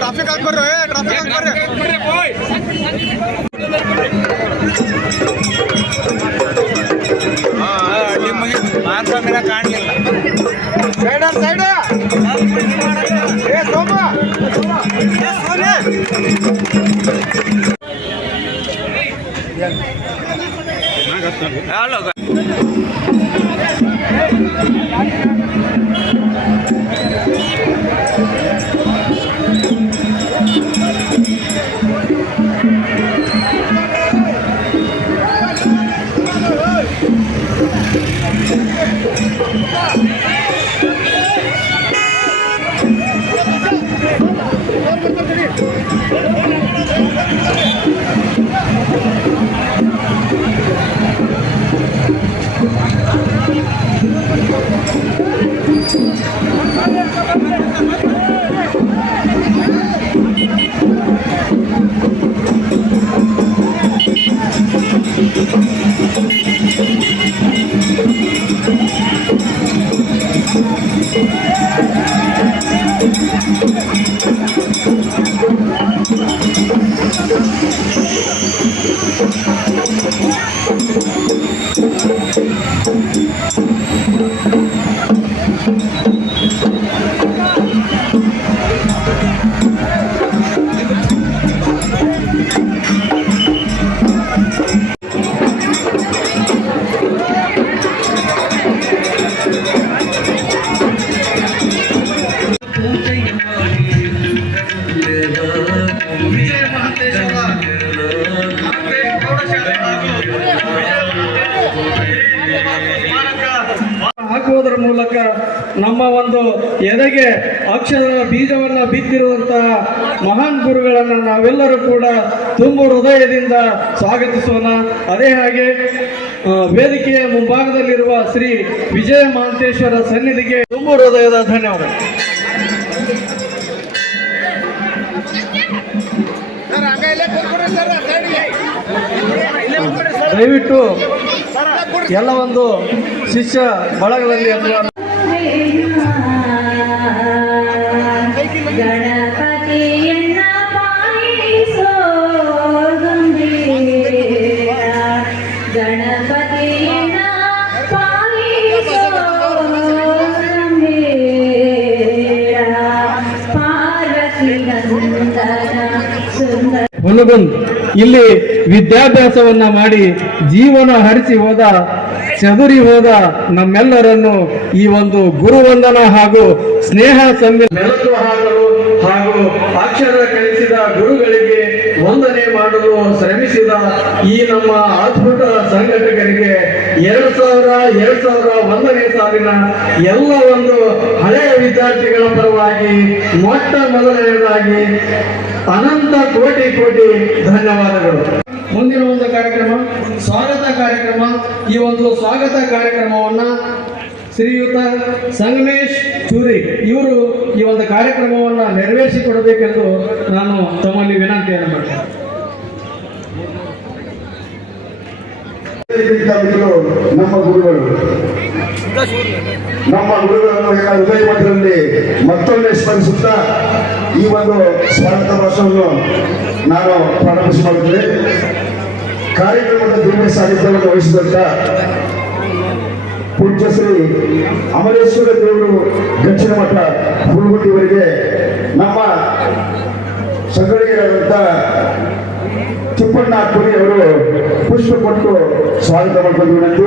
Traffic हाकबर्रे traffic हाकबर्रे ನಿಮಗೆ ಮಾತ್ರ ಮೇಲ ಕಾಣಲಿಲ್ಲ ಸೈಡ್ ಸೈಡ್ ಏ ಸೋಮ ಏ ಸೋನೆ ಹಲೋ ಹಾಕುವುದರ ಮೂಲಕ ನಮ್ಮ ಒಂದು ಎದೆಗೆ ಅಕ್ಷರದ ಬೀಜವನ್ನು ಬಿತ್ತಿರುವಂತಹ ಮಹಾನ್ ಗುರುಗಳನ್ನು ನಾವೆಲ್ಲರೂ ಕೂಡ ತುಂಬು ಹೃದಯದಿಂದ ಸ್ವಾಗತಿಸೋಣ. ಅದೇ ಹಾಗೆ ವೇದಿಕೆಯ ಮುಂಭಾಗದಲ್ಲಿರುವ ಶ್ರೀ ವಿಜಯ ಮಹಾಂತೇಶ್ವರ ಸನ್ನಿಧಿಗೆ ತುಂಬು ಹೃದಯದ ಧನ್ಯವಾದ. ದಯವಿಟ್ಟು ಎಲ್ಲ ಒಂದು ಶಿಷ್ಯ ಬಳಗದಲ್ಲಿ ಗಣಪತಿಯನ್ನ ಪಾಲಿಸೋ ಗಂಭೀರ, ಗಣಪತಿಯನ್ನ ಪಾಲಿಸೋ ಗಂಭೀರ, ಪಾರ್ವತಿ ನಂದನ ಸುಂದರ. ಹುನಗುಂದ್ ಇಲ್ಲಿ ವಿದ್ಯಾಭ್ಯಾಸವನ್ನ ಮಾಡಿ ಜೀವನ ಹರಿಸಿ ಹೋದ ಚದುರಿ ಹೋದ ನಮ್ಮೆಲ್ಲರನ್ನು ಈ ಒಂದು ಗುರುವಂದನ ಹಾಗೂ ಸ್ನೇಹ ಬೆಳಕು ಹಾಕಲು ಹಾಗೂ ಅಕ್ಷರ ಕಲಿಸಿದ ಗುರುಗಳಿಗೆ ವಂದನೆ ಮಾಡಲು ಶ್ರಮಿಸಿದ ಈ ನಮ್ಮ ಅದ್ಭುತ ಸಂಘಟಕರಿಗೆ 2001ನೇ ಸಾಲಿನ ಎಲ್ಲ ಒಂದು ಹಳೆಯ ವಿದ್ಯಾರ್ಥಿಗಳ ಪರವಾಗಿ ಮೊಟ್ಟ ಮೊದಲನೇದಾಗಿ ಅನಂತ ಕೋಟಿ ಕೋಟಿ ಧನ್ಯವಾದಗಳು. ಮುಂದಿನ ಒಂದು ಕಾರ್ಯಕ್ರಮ ಸ್ವಾಗತ ಕಾರ್ಯಕ್ರಮ. ಈ ಒಂದು ಸ್ವಾಗತ ಕಾರ್ಯಕ್ರಮವನ್ನ ಶ್ರೀಯುತ ಸಂಗಮೇಶ್ ಚೂರಿ ಇವರು ಈ ಒಂದು ಕಾರ್ಯಕ್ರಮವನ್ನು ನೆರವೇರಿಸಿಕೊಡಬೇಕೆಂದು ನಾನು ತಮ್ಮಲ್ಲಿ ವಿನಂತಿಯನ್ನು ಮಾಡ್ತೇನೆ. ನಮ್ಮ ಗುರುಗಳನ್ನು ಹೃದಯ ಮಟ್ಟದಲ್ಲಿ ಮತ್ತೊಮ್ಮೆ ಸ್ಮರಿಸುತ್ತಾ ಈ ಒಂದು ಸ್ವಾಗತ ಭಾಷಣವನ್ನು ನಾನು ಪ್ರಾರಂಭಿಸಿ ಮಾಡುತ್ತೇನೆ. ಕಾರ್ಯಕ್ರಮದ ದಿವ್ಯ ಸಾಹಿತ್ಯವನ್ನು ವಹಿಸಿದಂತ ಪೂಜ್ಯ ಶ್ರೀ ಅಮರೇಶ್ವರ ದೇವರು ದಕ್ಷಿಣ ಮಠ ಹುಲ್ಗುಟ್ಟಿಯವರಿಗೆ ನಮ್ಮ ಸಂಘಟಕರಾದಂಥ ಚಿಪ್ಪಣ್ಣ ಕುರಿ ಅವರು ಪುಷ್ಪ ಕೊಟ್ಟು ಸ್ವಾಗತ ಮಾಡ್ಕೊಂಡು ವಿನಂತಿ.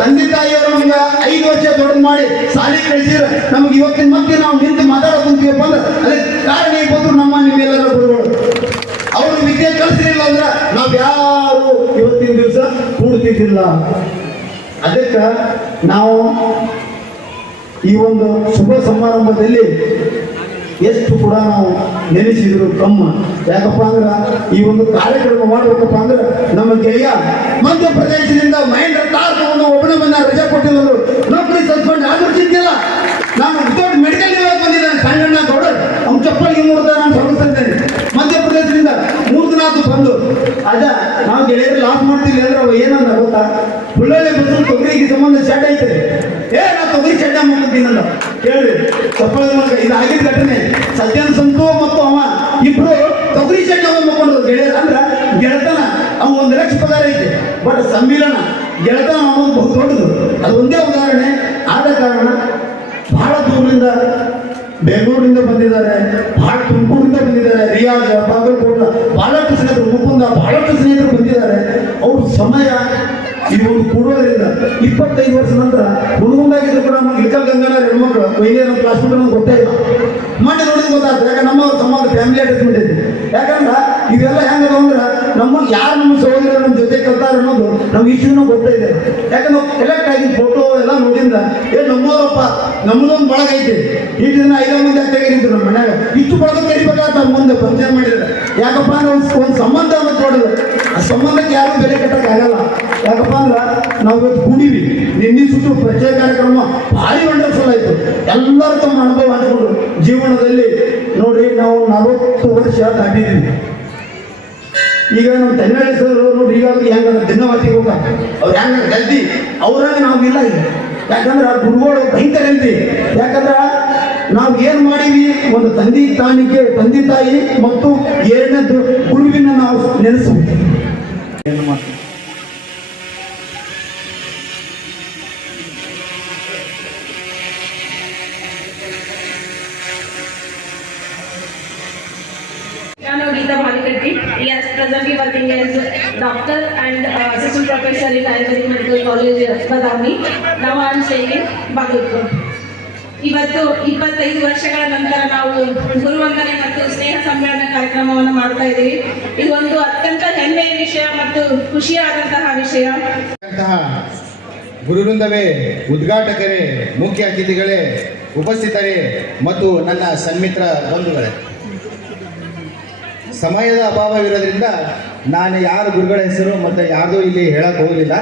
ತಂದೆ ತಾಯಿಯವರು ನಮ್ಗೆ 5 ವರ್ಷ ದೊಡ್ಡದು ಮಾಡಿ ಶಾಲೆ ಕಳಿಸಿದ್ರೆ ನಮ್ಗೆ ಇವತ್ತಿನ ಮತ್ತೆ ನಾವು ನಿಂತು ಮಾತಾಡೋ ಕುಂತೀವಪ್ಪ ಅಂದ್ರೆ ಅದಕ್ಕೆ ಕಾರಣ ಬಂದ್ರು ನಿಮ್ಮೆಲ್ಲರ ಗುರುಗಳು. ಅವರು ವಿದ್ಯೆ ಕಲಿಸಲಿಲ್ಲ ಅಂದ್ರೆ ನಾವು ಯಾರು ಇವತ್ತಿನ ದಿವಸ ಕೂಡ್ತಿದ್ದಿಲ್ಲ. ಅದಕ್ಕೆ ನಾವು ಈ ಒಂದು ಶುಭ ಸಮಾರಂಭದಲ್ಲಿ ಎಷ್ಟು ಕೂಡ ನಾವು ನೆನೆಸಿದ್ರು ಕಮ್ಮ. ಯಾಕಪ್ಪ ಅಂದ್ರೆ ಈ ಒಂದು ಕಾರ್ಯಕ್ರಮ ಮಾಡ್ಬೇಕಪ್ಪ ಅಂದ್ರೆ ನಮ್ಮ ಗೆಳೆಯ ಮಧ್ಯಪ್ರದೇಶದಿಂದ ಮಹೇಂದ್ರ ತಾರ್ ತಗೊಂಡು ಒಬ್ಬನೇ ಬಂದ ರಜೆ ಕೊಟ್ಟಿರೋದು ನೌಕರಿ ಸಸ್ಪೆಂಡ್ ಆದ್ರೂ ಚಿಂತಿಲ್ಲ. ನಾನು ದೊಡ್ಡ ಮೆಡಿಕಲ್ ಬಂದಿದ್ದಾನೆ ಸಣ್ಣ ಗೌಡ ಅವ್ನು ಚಪ್ಪಲಿಗೆ ಮೂರ್ದ ನಾನು ಸ್ವಾಗತಿಸ್ತೇನೆ. ಮಧ್ಯಪ್ರದೇಶದಿಂದ 3 ದಿನ ಆತು ಬಂದು ಅದ ನಾವು ಗೆಳೆಯರು ಲಾಸ್ ಮಾಡ್ತೀವಿ ಅಂದ್ರೆ ಅವ ಏನಂದ ಗೊತ್ತಾ, ಒಳ್ಳೊಳ್ಳೆ ಬಸ್ಸು ತೊಗರಿಗೆ ಸಂಬಂಧ ಶೆಡ್ ಐತೆ, ನಾ ತೊಗರಿ ಶೆಡ್ಡ ಮಾಡ್ತೀನಂದ ಕೇಳಿ ಚಪ್ಪಲಿ ಮೂಲಕ ಇದು ಆಗಿದ್ದ ಘಟನೆ. ಸತ್ಯನ್ ಸಂತು ಮತ್ತು ಅವ ಇಬ್ರು ತೊಗರಿ ಶೆಡ್ ಮಾಡ್ಕೊಂಡ್ರು ಗೆಳೆಯರು. ಅಂದ್ರೆ ಗೆಳತನ ಅವ 1 ಲಕ್ಷ ಪಗಾರ ಐತೆ, ಬಟ್ ಸಮ್ಮಿಲನ ಗೆಳತನ ಅನ್ನೋದು ಬಹು ದೊಡ್ಡದು. ಅದು ಒಂದೇ ಉದಾಹರಣೆ. ಆದ ಕಾರಣ ಬಹಳ ದೂರದಿಂದ ಬೆಂಗಳೂರಿಂದ ಬಂದಿದ್ದಾರೆ, ಬಹಳ ತುಮಕೂರಿಂದ ಬಂದಿದ್ದಾರೆ, ರಿಯಾಜ್, ಬಾಗಲಕೋಟ, ಬಹಳಷ್ಟು ಸ್ನೇಹಿತರು, ಮುಕುಂದ, ಬಹಳಷ್ಟು ಸ್ನೇಹಿತರು ಬಂದಿದ್ದಾರೆ. ಅವ್ರ ಸಮಯ ಈ ಒಂದು ಕೂಡೋದ್ರಿಂದ 25 ವರ್ಷ ನಂತರ ಹುಡುಗಂದಾಗಿದ್ರು ಕೂಡ ನಮ್ಗೆ ಇಳಕಲ್ ಗಂಗಾನ ಹೆಣ್ಮಕ್ಳು ವೈದ್ಯ ನಮ್ಮ ಕ್ಲಾಸ್ಮೇಟ್ ನಮ್ಗೆ ಗೊತ್ತೇ ಇಲ್ಲ. ಮೊನ್ನೆ ನೋಡಿದ್ರೆ ಗೊತ್ತಾಗ್ತದೆ. ಯಾಕಂದ್ರೆ ನಮ್ಮ ಸಂಬಂಧ ಫ್ಯಾಮಿಲಿ ಅಟ್ಯಾಚ್ಮೆಂಟ್. ಯಾಕಂದ್ರೆ ಇವೆಲ್ಲ ಹೆಂಗದ ಅಂದ್ರೆ ನಮಗೆ ಯಾರು ನಮ್ಮ ಸಹೋದರ ನಮ್ಮ ಜೊತೆ ಕಲ್ತಾರ ಅನ್ನೋದು ನಮ್ಗೆ ಇಷ್ಟು ದಿನ ಗೊತ್ತೇ ಇದೆ. ಯಾಕಂದ್ರೆ ನಾವು ಕಲೆಕ್ಟ್ ಆಗಿ ಫೋಟೋ ಎಲ್ಲ ನೋಡಿಂದ ನಮ್ಮೂರಪ್ಪ ನಮ್ಮದೊಂದು ಬಳಗ ಐತಿ. ಇಷ್ಟು ದಿನ 5 ಮಂದಿ ತೆಗೆದಿದ್ರು ನಮ್ಮ ಮನ್ಯಾಗ. ಇಷ್ಟು ಬಳಗ ತೆಗಿಬೇಕಾದ್ರೆ ಮುಂದೆ ಪರಿಚಯ ಮಾಡಿದ್ರೆ ಯಾಕಪ್ಪ ಅಂದ್ರೆ ಒಂದು ಸಂಬಂಧ ಅನ್ನೋದು ನೋಡಿದ್ರೆ ಆ ಸಂಬಂಧಕ್ಕೆ ಯಾರು ಬೆಲೆ ಕಟ್ಟಕ್ಕಾಗಲ್ಲ. ಯಾಕಪ್ಪ ಅಂದ್ರೆ ನಾವು ಇವತ್ತು ಕೂಡಿವಿ. ನಿನ್ನೆ ಸುಟ್ಟು ಪರಿಚಯ ಕಾರ್ಯಕ್ರಮ ಭಾರಿ ವಂಡರ್ಫುಲ್ ಆಯಿತು. ಎಲ್ಲರೂ ತಮ್ಮ ಅನುಭವ ಹಂಚ್ಕೊಂಡ್ರು ಜೀವನದಲ್ಲಿ. ನೋಡಿ ನಾವು 40 ವರ್ಷ ದಾಟಿದ್ದೀವಿ. ಈಗ ನಮ್ಮ ತೆನ್ನಳ್ಳಿ ಸರ್ ನೋಡಿ ಈಗಾಗಲೇ ಹೆಂಗಂದ್ರೆ ದಿನವಾತಿಗೆ ಹೋಗ ಅವ್ರು ಹೆಂಗ ಜಲ್ದಿ ಅವ್ರಾಗ ನಾವು ಇಲ್ಲ ಈಗ. ಯಾಕಂದ್ರೆ ಆ ಗುರುಗಳು ಭಯಂಕರ ಹೆಲ್ತಿ. ಯಾಕಂದ್ರೆ ನಾವು ಏನು ಮಾಡೀವಿ, ಒಂದು ತಂದೆ ತಾಯಿ ಮತ್ತು 2ನೇದು ಗುರುವಿನ ನಾವು ನೆನೆಸಬೇಕು. ಏನು ಮಾಡ್ತೀವಿ ನಾನು Geetha ಭಾಲಿಕಟ್ಟಿ. Yes, presently working as doctor and assistant professor in Ayurvedic Medical College, Badami. Now I am staying in Bagalkot. ಇವತ್ತು 25 ವರ್ಷಗಳ ನಂತರ ನಾವು ಗುರುವಂದನೆ ಮತ್ತು ಸ್ನೇಹ ಸಮ್ಮೇಳನ ಕಾರ್ಯಕ್ರಮವನ್ನು ಮಾಡ್ತಾ ಇದ್ದೀವಿ. ಇದು ಒಂದು ಅತ್ಯಂತ ಹೆಮ್ಮೆಯ ವಿಷಯ ಮತ್ತು ಖುಷಿಯಾದಂತಹ ವಿಷಯ. ಗುರುವೃಂದವೇ, ಉದ್ಘಾಟಕರೇ, ಮುಖ್ಯ ಅತಿಥಿಗಳೇ, ಉಪಸ್ಥಿತರೇ ಮತ್ತು ನನ್ನ ಸನ್ಮಿತ್ರ ಬಂಧುಗಳೇ, ಸಮಯದ ಅಭಾವವಿರೋದ್ರಿಂದ ನಾನು ಯಾರ ಗುರುಗಳ ಹೆಸರು ಮತ್ತು ಯಾರ್ದು ಇಲ್ಲಿ ಹೇಳಕ್ಕೆ ಹೋಗಲಿಲ್ಲ.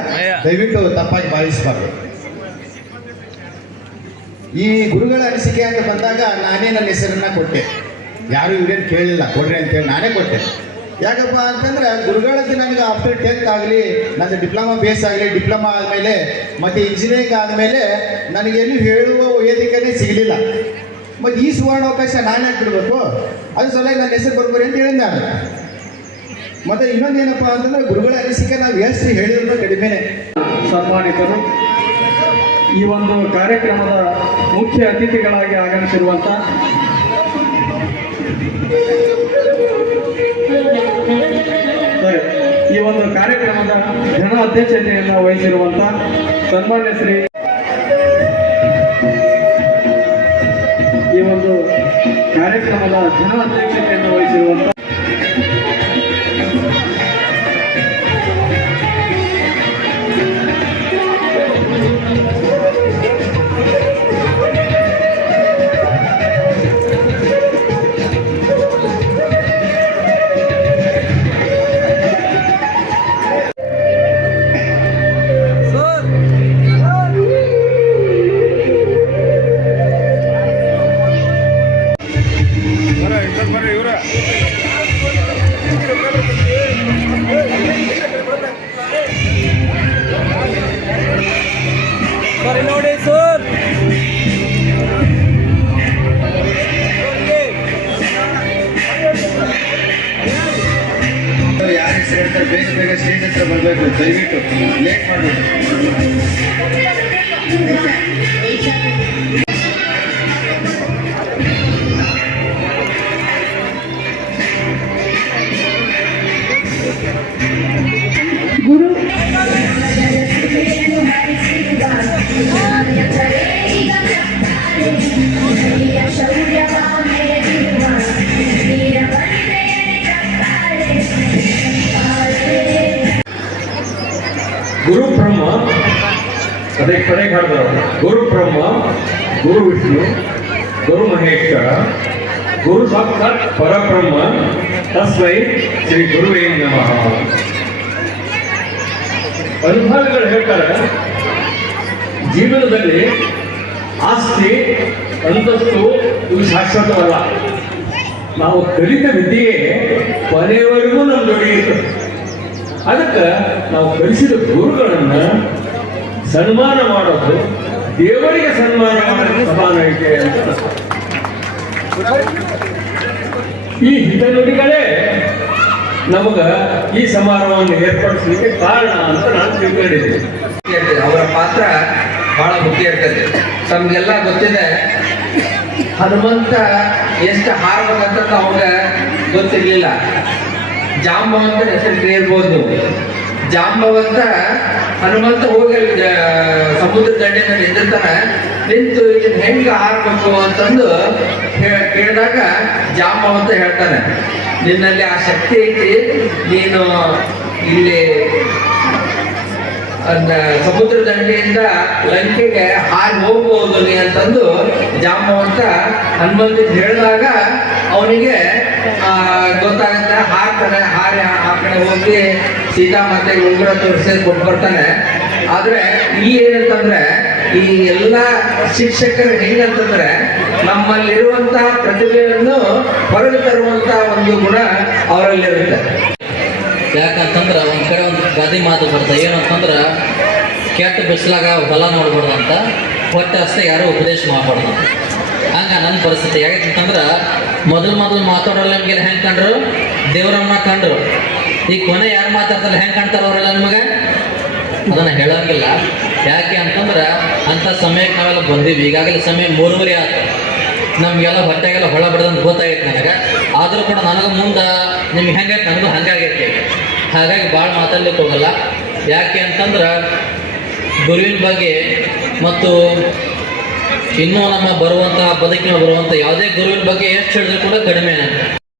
ದಯವಿಟ್ಟು ತಪ್ಪಾಗಿ ಭಾವಿಸಬಾರ್ದು. ಈ ಗುರುಗಳ ಅನಿಸಿಕೆ ಅಂತ ಬಂದಾಗ ನಾನೇ ನನ್ನ ಹೆಸರನ್ನ ಕೊಟ್ಟೆ. ಯಾರು ಇವ್ರೇನು ಕೇಳಲಿಲ್ಲ, ಕೊಡ್ರಿ ಅಂತೇಳಿ ನಾನೇ ಕೊಟ್ಟೆ. ಯಾಕಪ್ಪ ಅಂತಂದ್ರೆ ಗುರುಗಳದ್ದು ನನಗೆ ಆಫ್ಟರ್ 10th ಆಗಲಿ, ನನ್ನ ಡಿಪ್ಲೊಮಾ ಬೇಸ್ ಆಗಲಿ, ಡಿಪ್ಲೊಮಾ ಆದಮೇಲೆ ಮತ್ತು ಇಂಜಿನಿಯರಿಂಗ್ ಆದಮೇಲೆ ನನಗೆಲ್ಲೂ ಹೇಳುವ ವೇದಿಕೆನೇ ಸಿಗಲಿಲ್ಲ. ಮತ್ತು ಈ ಸುವರ್ಣಾವಕಾಶ ನಾನು ಯಾಕೆ ಬಿಡಬೇಕು? ಅದು ಸಲುವಾಗಿ ನನ್ನ ಹೆಸರು ಬರ್ಬೋರಿ ಅಂತ ಹೇಳಿದ ನಾನು. ಮತ್ತು ಇನ್ನೊಂದೇನಪ್ಪ ಅಂತಂದ್ರೆ ಗುರುಗಳ ಅನಿಸಿಕೆ ನಾವು ಎಷ್ಟು ಹೇಳಿದ್ರು ಕಡಿಮೆನೆ. ಸನ್ಮಾನಿತರು, ಈ ಒಂದು ಕಾರ್ಯಕ್ರಮದ ಮುಖ್ಯ ಅತಿಥಿಗಳಾಗಿ ಆಗಮಿಸಿರುವಂಥ ಈ ಒಂದು ಕಾರ್ಯಕ್ರಮದ ಜನ ಅಧ್ಯಕ್ಷತೆಯನ್ನು ವಹಿಸಿರುವಂಥ ಸನ್ಮಾನ್ಯ ಶ್ರೀ ಈ ಒಂದು ಕಾರ್ಯಕ್ರಮದ ಜನ ಅಧ್ಯಕ್ಷತೆಯನ್ನು ವಹಿಸಿರುವಂಥ ಬೇಗ ಸ್ಟೇಜ್ ಹತ್ರ ಬರಬೇಕು, ದಯವಿಟ್ಟು ಲೇಟ್ ಮಾಡಬೇಕು. ಗುರು ಗುರು ಬ್ರಹ್ಮ ಅದಕ್ಕೆ ಕಡೆಗೆ ಹಾಡ್ತಾರೆ. ಗುರು ಬ್ರಹ್ಮ, ಗುರು ವಿಷ್ಣು, ಗುರು ಮಹೇಶ್ವರ, ಗುರು ಸಾಕ್ಷಾತ್ ಪರಬ್ರಹ್ಮ, ತಸ್ಮೈ ಶ್ರೀ ಗುರುವೇ ನಮಃ. ಅನುಭವಗಳು ಹೇಳ್ತಾರೆ, ಜೀವನದಲ್ಲಿ ಆಸ್ತಿ ಅಂತಸ್ತು ಇವು ಶಾಶ್ವತವಲ್ಲ. ನಾವು ಕಲಿತ ವಿದ್ಯೆಗೆ ಕೊನೆಯವರೆಗೂ ನಮ್ಮ ಜೊತೆ ಇರ್ತದೆ. ಅದಕ್ಕೆ ನಾವು ಕಲಿಸಿದ ಗುರುಗಳನ್ನ ಸನ್ಮಾನ ಮಾಡೋದು ದೇವರಿಗೆ ಸನ್ಮಾನ ಮಾಡೋದು ಸಮಾನ ಐತೆ ಅಂತ. ಈ ಹಿತನುಡಿಗಳೇ ನಮಗ ಈ ಸಮಾರಂಭವನ್ನು ಏರ್ಪಡಿಸಲಿಕ್ಕೆ ಕಾರಣ ಅಂತ ನಾನು ತಿಳ್ಕೊಂಡಿದ್ದೀನಿ. ಅವರ ಪಾತ್ರ ಬಹಳ ಮುಖ್ಯ ಇರ್ತದೆ. ತಮ್ಗೆಲ್ಲ ಗೊತ್ತಿದೆ, ಹನುಮಂತ ಎಷ್ಟು ಹಾರ್ಬೇಕಂತ ಅವಾಗ ಗೊತ್ತಿರ್ಲಿಲ್ಲ. ಜಾಂಬವಂತ ಹೆಸರು ಕೇಳಿರ್ಬೋದು ನೀವು. ಜಾಂಬವಂತ ಹನುಮಂತ ಹೋಗಿ ಸಮುದ್ರ ದಂಡೆನ ನಿಂತಿರ್ತಾನೆ. ನಿಂತು ಇದನ್ನ ಹೆಂಗೆ ಹಾರ್ಬೇಕು ಅಂತಂದು ಕೇಳಿದಾಗ ಜಾಂಬವಂತ ಹೇಳ್ತಾನೆ, ನಿನ್ನಲ್ಲಿ ಆ ಶಕ್ತಿ ಐತಿ, ನೀನು ಇಲ್ಲಿ ಸಮುದ್ರ ದಂಡೆಯಿಂದ ಲಂಕೆಗೆ ಹಾರಿ ಹೋಗ್ಬೋದು ನೀ ಅಂತಂದು ಜಾಂಬವಂತ ಹನುಮಂತ ಹೇಳಿದಾಗ ಅವನಿಗೆ ಗೊತ್ತಾಗುತ್ತೆ. ಹಾರ್ತಾನೆ, ಹಾರಿ ಆ ಕಡೆ ಹೋಗಿ ಸೀತಾಮಾತೆಗೆ ಉಂಗುರ ತೋರಿಸಿ ಕೊಟ್ಟು ಬರ್ತಾನೆ. ಆದ್ರೆ ಇಲ್ಲಿ ಏನಂತಂದ್ರೆ, ಈ ಎಲ್ಲ ಶಿಕ್ಷಕರು ಹೆಂಗಂತಂದ್ರೆ ನಮ್ಮಲ್ಲಿರುವಂತಹ ಪ್ರತಿಭೆಯನ್ನು ಹೊರಗೆ ತರುವಂತ ಒಂದು ಗುಣ ಅವರಲ್ಲಿರುತ್ತೆ. ಯಾಕಂತಂದ್ರೆ ಒಂದು ಕಡೆ ಒಂದು ಗಾದಿ ಮಾತು ಬರ್ತದೆ, ಏನಂತಂದ್ರೆ ಕೆಟ್ಟ ಬಿಸಿಲಾಗ ಹೊಲ ನೋಡ್ಬಾರ್ದು ಅಂತ, ಹೊಟ್ಟೆ ಅಷ್ಟೇ ಯಾರು ಉಪದೇಶ ಮಾಡಬಾರ್ದು. ಹಂಗೆ ನನ್ನ ಪರಿಸ್ಥಿತಿ ಯಾಕಂತಂದ್ರೆ ಮೊದಲು ಮಾತಾಡೋಲ್ಲ ನಿಮಗೆಲ್ಲ ಹೆಂಗೆ ಕಂಡ್ರು, ದೇವ್ರಮ್ಮ ಕಂಡ್ರು. ಈಗ ಕೊನೆ ಯಾರು ಮಾತಾಡ್ತಾರೆ ಹೆಂಗೆ ಕಾಣ್ತಾರ ಅವರೆಲ್ಲ ನಿಮಗೆ, ಅದನ್ನು ಹೇಳೋಂಗಿಲ್ಲ. ಯಾಕೆ ಅಂತಂದ್ರೆ ಅಂಥ ಸಮಯಕ್ಕೆ ನಾವೆಲ್ಲ ಬಂದೀವಿ. ಈಗಾಗಲೇ ಸಮಯ 3:30 ಆಯ್ತು. ನಮಗೆಲ್ಲ ಹೊಟ್ಟೆಗೆಲ್ಲ ಹೊಳ ಬಿಡೋದಂತ ಗೊತ್ತಾಗೈತೆ ನನಗೆ. ಆದರೂ ಕೂಡ ನನಗೆ ಮುಂದೆ ನಿಮ್ಗೆ ಹೆಂಗಾಯ್ತು ನನಗೂ ಹಂಗಾಗೈತೆ. ಹಾಗಾಗಿ ಭಾಳ ಮಾತಾಡ್ಲಿಕ್ಕೆ ಹೋಗಲ್ಲ. ಯಾಕೆ ಅಂತಂದ್ರೆ ಗುರುವಿನ ಬಗ್ಗೆ ಮತ್ತು ಇನ್ನೂ ನಮ್ಮ ಬರುವಂಥ ಬದುಕಿನ ಬರುವಂಥ ಯಾವುದೇ ಗುರುವಿನ ಬಗ್ಗೆ ಎಷ್ಟು ಹೇಳಿದ್ರು ಕೂಡ ಕಡಿಮೆ.